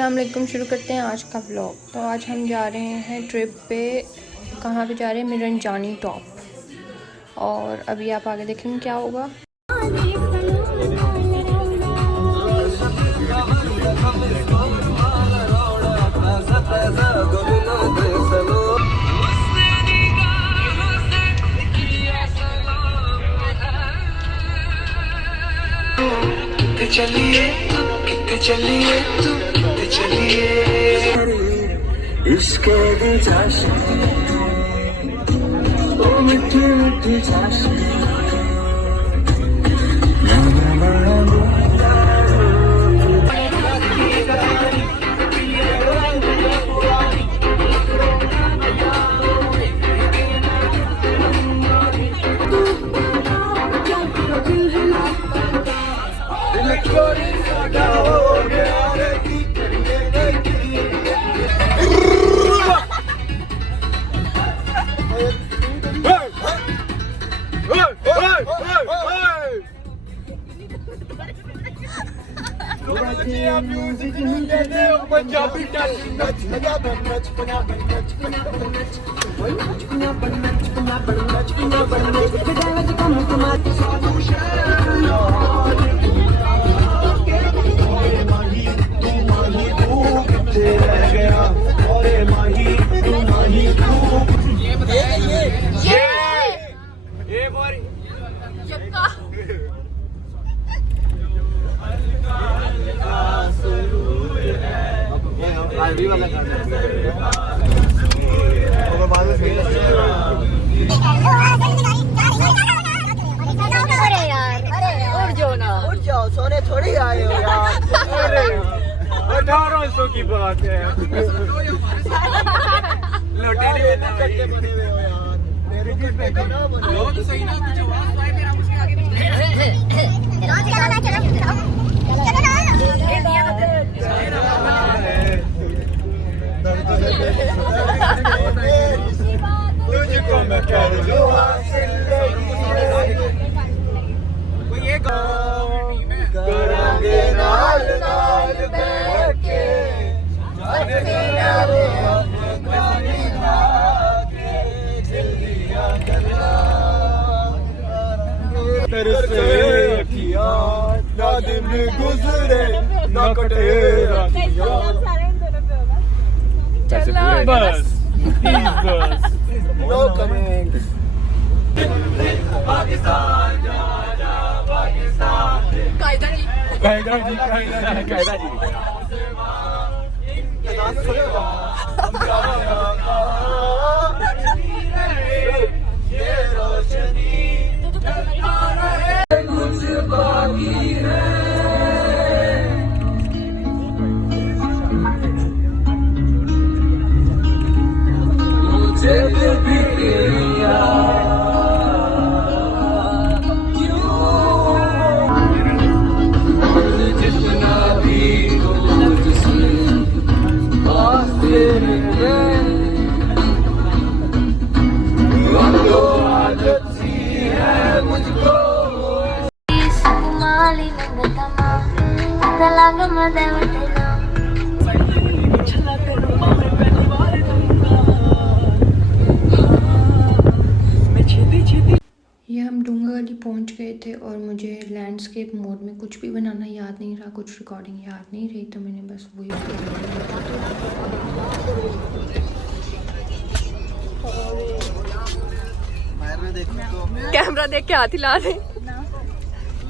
अस्सलाम वालेकुम। शुरू करते हैं आज का व्लॉग। तो आज हम जा रहे हैं ट्रिप पे। कहाँ पे जा रहे हैं? मिरंजानी टॉप। और अभी आप आगे देखेंगे क्या होगा। चलिए चलिए चलिए इश्क दी चाशनी ओ मिठी मिठी चाशनी पंजाबी सोने थोड़ी आए हो यार। 1800 की बात है। लौटे करके बने हुए हो यार। मेरे जी पे तो सही ना कुछ आवाज आए मेरा मुझे आगे तुझको मैं कर जो हासिल ये करेंगे नाल नाल बैठ के तेरे से किया ना दिन गुजरे ना कटे बस बस नो कमेंट। पाकिस्तान कायदा जी कुछ बाकी है मुझे भी ये हम डूंगरवाली पहुंच गए थे और मुझे लैंडस्केप मोड में कुछ भी बनाना याद नहीं रहा, कुछ रिकॉर्डिंग याद नहीं रही, तो मैंने बस वही कैमरा देख के हाथ हिला दे।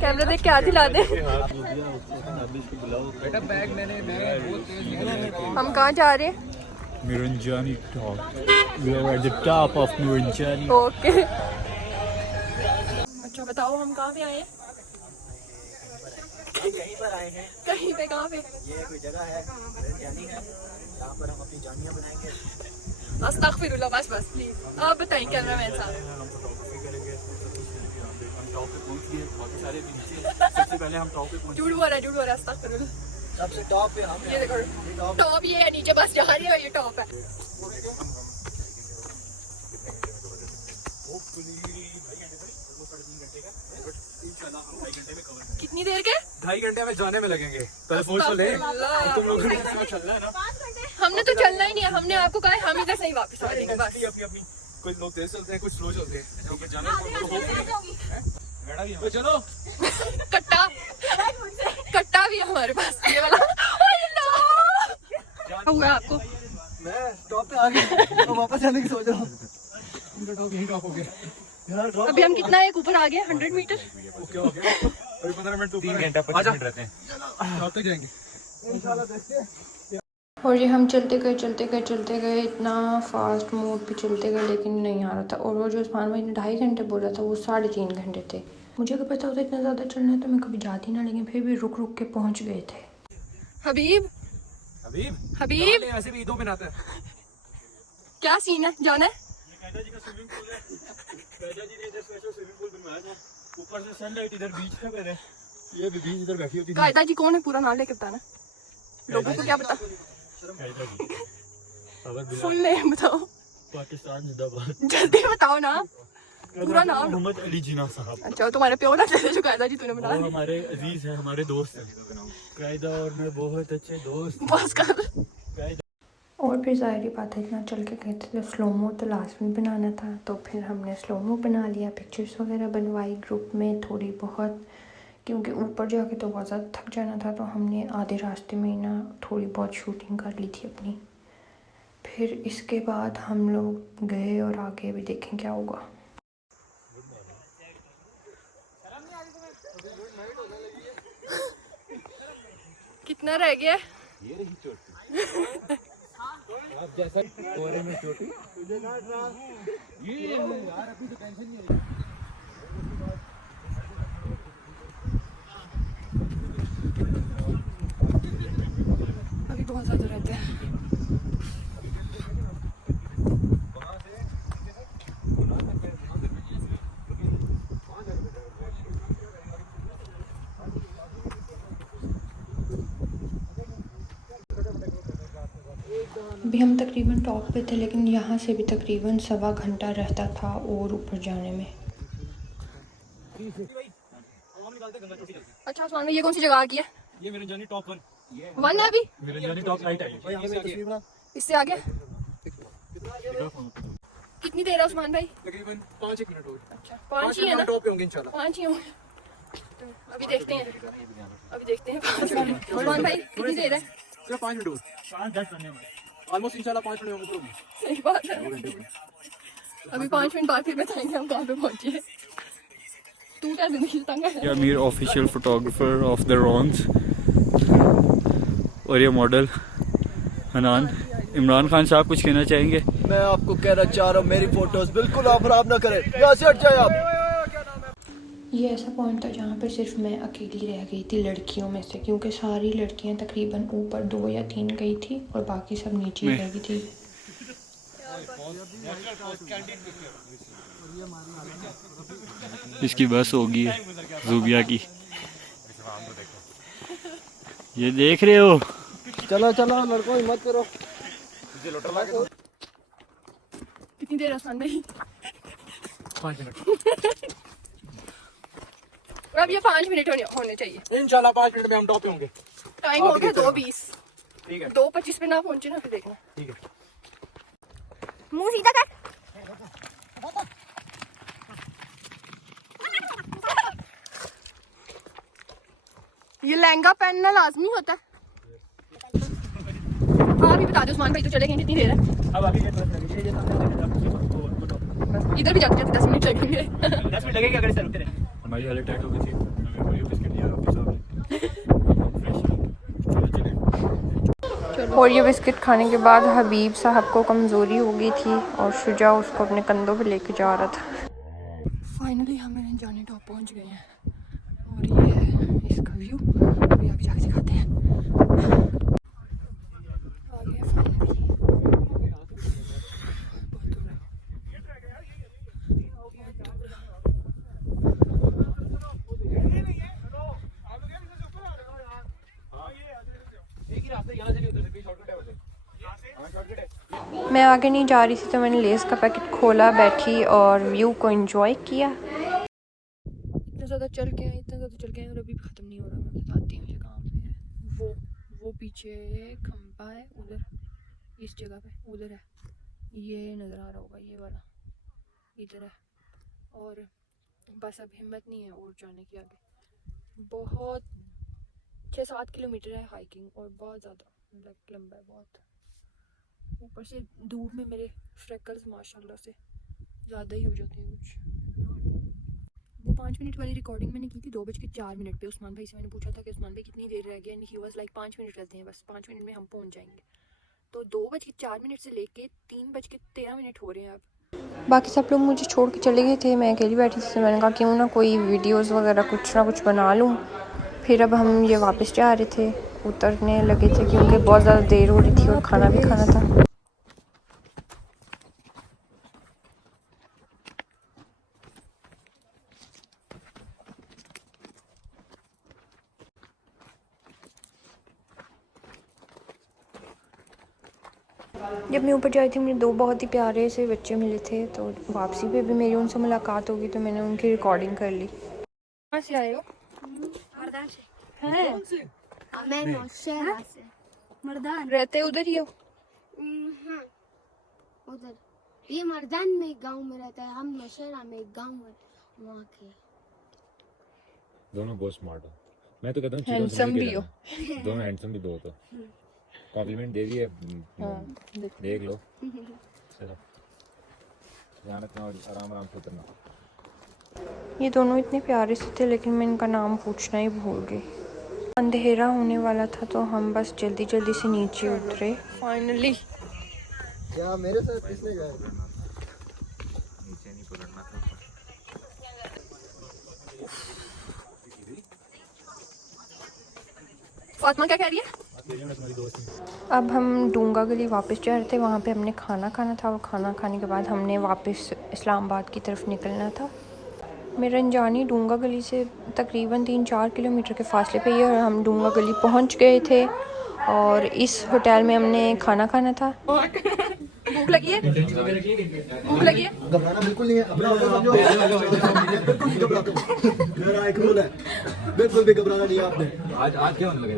कैमरा देख के हाथ हिला दे। हम कहाँ जा रहे हैं? Miranjani Top. We are at the top of Miranjani. Okay. अच्छा बताओ हम कहाँ पे आए हैं? कहीं पर आए हैं। कहीं पे? कहाँ पे? ये कोई जगह है मिरंजानी है, यहाँ पर हम अपनी जानियाँ बनाएंगे। अस्तगफिरुल्लाह, बस प्लीज आप बताएं कैमरा मैन साहब। सबसे पहले हम टॉप पे पहुंचे। झूठ बोल रहा है अस्तगफिरुल्लाह। सबसे टॉप पे हम ये देखो टॉप, ये है, नीचे बस जा रही है, ये टॉप है। कितनी देर के? 2.5 घंटे में जाने में लगेंगे। पहले फोन तो ले, तुम लोगों ने चलना है ना। हमने तो चलना ही नहीं है, हमने आपको कहा है हम इधर से ही वापस आ जाएंगे बस। अपनी कुछ लोग तेज चलते हैं, कुछ स्लो चलते हैं। तो चलो कट्टा कट्टा भी है हमारे पास, ये वाला। क्या हुआ आपको? मैं स्टॉप पे आ गया तो वापस जाने की सोच रहा हूँ। यहीं ड्रॉप हो गया। अभी हम कितना एक ऊपर आ गए? 100 मीटर। ओके हो गया। अभी 15 मिनट तो 3 घंटा 25 मिनट रहते हैं। कब तक जाएंगे? इंशाल्लाह देखते हैं। और ये हम चलते गए इतना फास्ट मोड पे चलते गए, लेकिन नहीं आ रहा था। और वो जो उस्मान भाई ने 2.5 घंटे बोला था वो 3.5 घंटे थे। मुझे अगर पता होता इतना ज़्यादा चलना है तो मैं कभी जाती ना, लेकिन फिर भी रुक रुक के पहुंच गए थे। हबीब ऐसे भी ईदों पे नहाता है। क्या सीन है? जाना है? ऊपर से सनलाइट इधर बीच पे पहले ये भी बीच इधर बैठी होती थी। कायदा जी कौन है? पूरा नाम लेके बताना, लोगों को क्या पता। फुल नेम बताओ। पाकिस्तान जिंदाबाद। जल्दी बताओ ना पूरा नाम। मोहम्मद अली जिना साहब। अच्छा, तुम्हारे प्यो ना थे जो कायदा जी तूने वो बनाया? हमारे अजीज है, हमारे दोस्त हैं। कायदा और मैं बहुत अच्छे दोस्त। बस कर। और फिर ज़ाहिर बात है इतना चल के गए थे तो स्लोमो तो लास्ट में बनाना था, तो फिर हमने स्लोमो बना लिया, पिक्चर्स वगैरह बनवाई ग्रुप में थोड़ी बहुत, क्योंकि ऊपर जाके तो बहुत ज़्यादा थक जाना था। तो हमने आधे रास्ते में ही ना थोड़ी बहुत शूटिंग कर ली थी अपनी। फिर इसके बाद हम लोग गए और आगे भी देखें क्या होगा। कितना रह गया? ये रही चोटी। आप जैसा कोरे में चोटी। ये यार अभी तो टेंशन नहीं है। अभी बहुत ज़्यादा रहते हैं। अभी हम तकरीबन टॉप पे थे, लेकिन यहाँ से भी तकरीबन 1.25 घंटा रहता था और ऊपर जाने में। अच्छा उस्मान, ये कौन सी जगह की है? ये मेरे जानी टॉप 1 है अभी? मेरे जानी टॉप राइट है। इससे आगे कितनी देर है उस्मान भाई? तकरीबन 5 मिनट हो गए। अच्छा 5 ही है ना? टॉप पे होंगे इंशाल्लाह। 5 ही होंगे। अभी देखते हैं उस्मान भाई कितनी देर है? सिर्फ 5 मिनट हो गए। 5-10 करने में ऑलमोस्ट इंशाल्लाह 5 मिनट होंगे। सही बात है। अभी 5 मिनट बाद फिर बताएंगे हम कहाँ पे पहुंचे। तू क्या जिंदगी से तंग है? अमीर official photographer of the Ron's, और ये मॉडल हनान। इमरान खान साहब कुछ कहना चाहेंगे? मैं आपको कहना चाह रहा हूँ मेरी फोटोज बिल्कुल आप खराब ना करें। यहाँ से हट जाए आप। ये ऐसा पॉइंट था जहाँ पे सिर्फ मैं अकेली रह गई थी लड़कियों में से, क्योंकि सारी लड़कियाँ तकरीबन ऊपर 2 या 3 गई थी और बाकी सब नीचे ही रह गई थी। इसकी बस होगी जूबिया की, ये देख रहे हो? चलो चलो लड़कों हिम्मत करो। कितनी देर आसान नहीं? 5 मिनट। अब ये 5 मिनट होने चाहिए इंशाल्लाह 5 मिनट में हम टॉप पे होंगे। टाइम हो गया 2:20। ठीक है 2:25 पे ना पहुंचे ना फिर देखना। ठीक है। मुंह सीधा कर। ये लहंगा पहनना लाजमी होता है। हाँ अभी बता दो उस्मान भाई, तो चले गए कितनी देर है? अब अभी इधर भी जाते 10 मिनट लगेंगे। 10 मिनट लगेंगे अगर इसे रुकते रहे। हमारी हालत टाइट हो गई थी, हमें वही बिस्किट दिया ऑफिस साहब ने। और ये बिस्किट खाने के बाद हबीब साहब को कमज़ोरी हो गई थी और शुजा उसको अपने कंधों पे लेके जा रहा था। फाइनली हम जाने टॉप पहुंच गए हैं और ये है इसका व्यू। अभी जाके दिखाते हैं। मैं आगे नहीं जा रही थी तो मैंने लेस का पैकेट खोला, बैठी और व्यू को एंजॉय किया। ज़्यादा चल के आए और अभी भी ख़त्म नहीं हो रहा। मैं बताती हूँ ये कहाँ पे है। वो पीछे खंबा है उधर, इस जगह पे उधर है, ये नज़र आ रहा होगा, ये वाला इधर है। और बस अब हिम्मत नहीं है और जाने की आगे। बहुत 6-7 किलोमीटर है हाइकिंग और बहुत ज़्यादा लंबा है बहुत। ऊपर से धूप में मेरे फ्रेकल्स माशाल्लाह से ज़्यादा ही हो जाते हैं कुछ। वो 5 मिनट वाली रिकॉर्डिंग मैंने की थी 2:04 पे। उस्मान भाई से मैंने पूछा था कि उस्मान भाई कितनी देर रह गई, and he was like 5 minute रहते हैं बस, 5 मिनट में हम पहुंच जाएंगे। तो 2:04 से लेके 3:13 हो रहे हैं अब। बाकी सब लोग मुझे छोड़ के चले गए थे, मैं अकेली बैठी थी। मैंने कहा क्यों ना कोई वीडियोस वगैरह कुछ ना कुछ बना लूँ। फिर अब हम ये वापस जा रहे थे, उतरने लगे थे क्योंकि बहुत ज़्यादा देर हो रही थी और खाना भी खाना था। जब मैं ऊपर जा रही थी मुझे 2 बहुत ही प्यारे से बच्चे मिले थे, तो वापसी पे भी मेरी उनसे मुलाकात होगी तो मैंने उनकी रिकॉर्डिंग कर ली। कहाँ से आए हो? मर्दान से। हैं? मैं नौशहरा से। मर्दान रहते उधर ही हो? हाँ, उधर ये मर्दान में एक गांव में रहता है, हम नौशहरा में एक गांव है वहाँ के। दोनों बहुत स्मार्ट हो। मैं तो कहता हूँ हैंडसम भी हो। दोनों हैंडसम भी दो तो कॉम्प्लीमेंट दे दिए। देख लो, चलो ध्यान रखना और आराम से उतरना। ये दोनों इतने प्यारे से थे लेकिन मैं इनका नाम पूछना ही भूल गई। अंधेरा होने वाला था तो हम बस जल्दी से नीचे उतरे फाइनली। क्या मेरे साथ किसने गया? नीचे नहीं पकड़ना था। फातिमा क्या कह रही है? अब हम डूंगा गली वापस जा रहे थे, वहाँ पे हमने खाना खाना था और खाना खाने के बाद हमने वापस इस्लामाबाद की तरफ निकलना था। मेरा रंजानी डूंगा गली से तकरीबन 3-4 किलोमीटर के फासले पे ही है और हम डूंगा गली पहुँच गए थे और इस होटल में हमने खाना खाना था। भूख लगी है? भूख लगी है? घबराना बिल्कुल नहीं है, अपना समझो। मेरा एक रूल है, बिल्कुल भी घबराना नहीं है आपने। आज क्या होने लगा?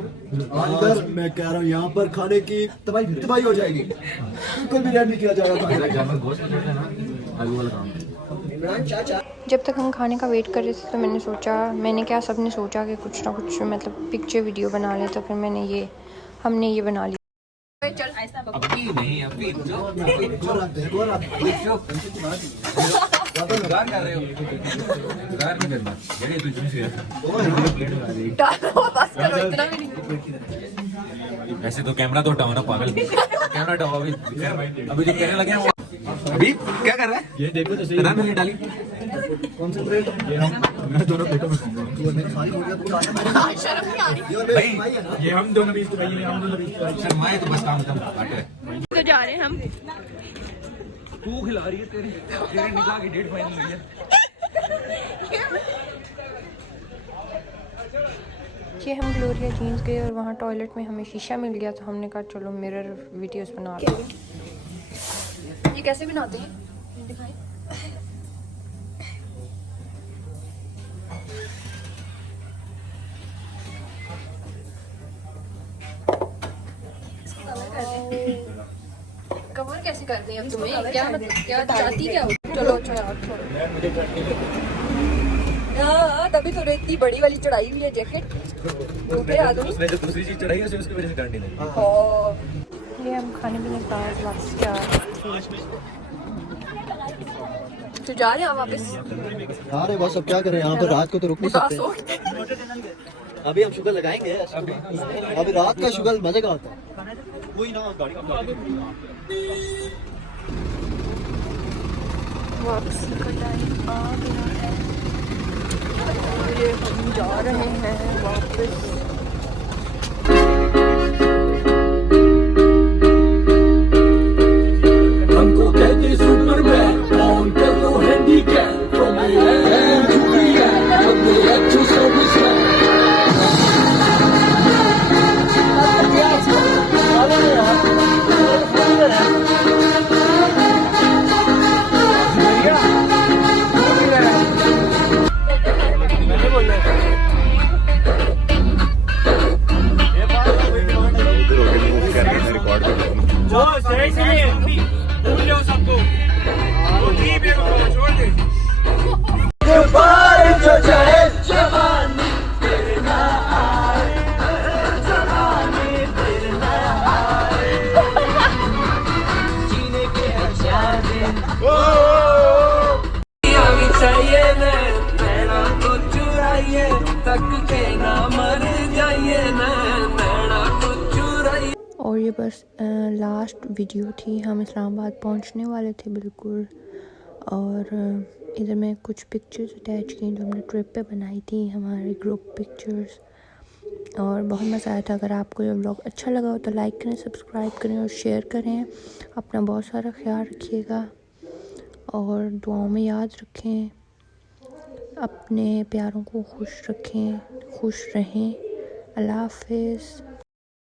आज मैं कह रहा हूँ यहाँ पर खाने की तबाही हो जाएगी, बिल्कुल भी रेड नहीं किया जाएगा। जब तक हम खाने का वेट कर रहे थे तो मैंने क्या सबने सोचा कि कुछ ना कुछ मतलब पिक्चर वीडियो बना ले, तो फिर हमने ये बना लिया। अभी नहीं, अभी इंतजार कर रहे हो। इंतजार नहीं करना, ये तुझे से बस करो, इतना भी नहीं। ऐसे तो कैमरा तो हटाओ ना पागल। कैमरा हटाओ अभी जो कहने लगे हैं। अभी क्या कर रहा है? ये देखो तो सही। मैंने डाली कौन सा प्लेट? मैं दोनों प्लेटों में खाऊंगा। शर्म नहीं आ रही? भाई ये हम दोनों बीच भाई, हम दोनों बीच शर्माए तो बस काम खत्म। तो जा रहे हैं हम। तू खिला रही है, तेरे निकाह की डेट फाइनल हुई है। ये हम ग्लोरिया जीन्स गए और वहाँ टॉयलेट में हमें शीशा मिल गया तो हमने कहा चलो मिरर वीडियोस बना लो। ये कैसे बनाते हैं दिखाएं? कवर कैसे करते हैं अब तुम्हें? क्या मतलब क्या चाहती क्या हो? चलो अच्छा यार छोड़ो। हाँ तभी तो इतनी बड़ी वाली चढ़ाई हुई है जैकेट। उसने जो दूसरी चीज चढ़ाई है उसकी वजह से करनी नहीं। ये हम खाने पीने के बाद वापस जा रहे थे। तो जा रहे हैं वापस? अरे बस अब क्या करें, यहाँ पर रात को तो रुक नहीं सकते। अभी हम शुगर लगाएंगे, अभी रात का शुगर मजे का होता है। वही ना गाड़ी का वापस का टाइम आ गया है, ये हम जा रहे हैं वापस। हमको कहते सुपरमैन, ऑन कर लो handicap, from the end to the end, from the end to service. और ये बस लास्ट वीडियो थी। हम इस्लामाबाद पहुंचने वाले थे बिल्कुल। और इधर मैं कुछ पिक्चर्स अटैच की जो हमने ट्रिप पे बनाई थी, हमारे ग्रुप पिक्चर्स। और बहुत मज़ा आया था। अगर आपको ये व्लॉग अच्छा लगा हो तो लाइक करें, सब्सक्राइब करें और शेयर करें। अपना बहुत सारा ख्याल रखिएगा और दुआओं में याद रखें। अपने प्यारों को खुश रखें, खुश रहें। अल्लाह हाफ़िज़।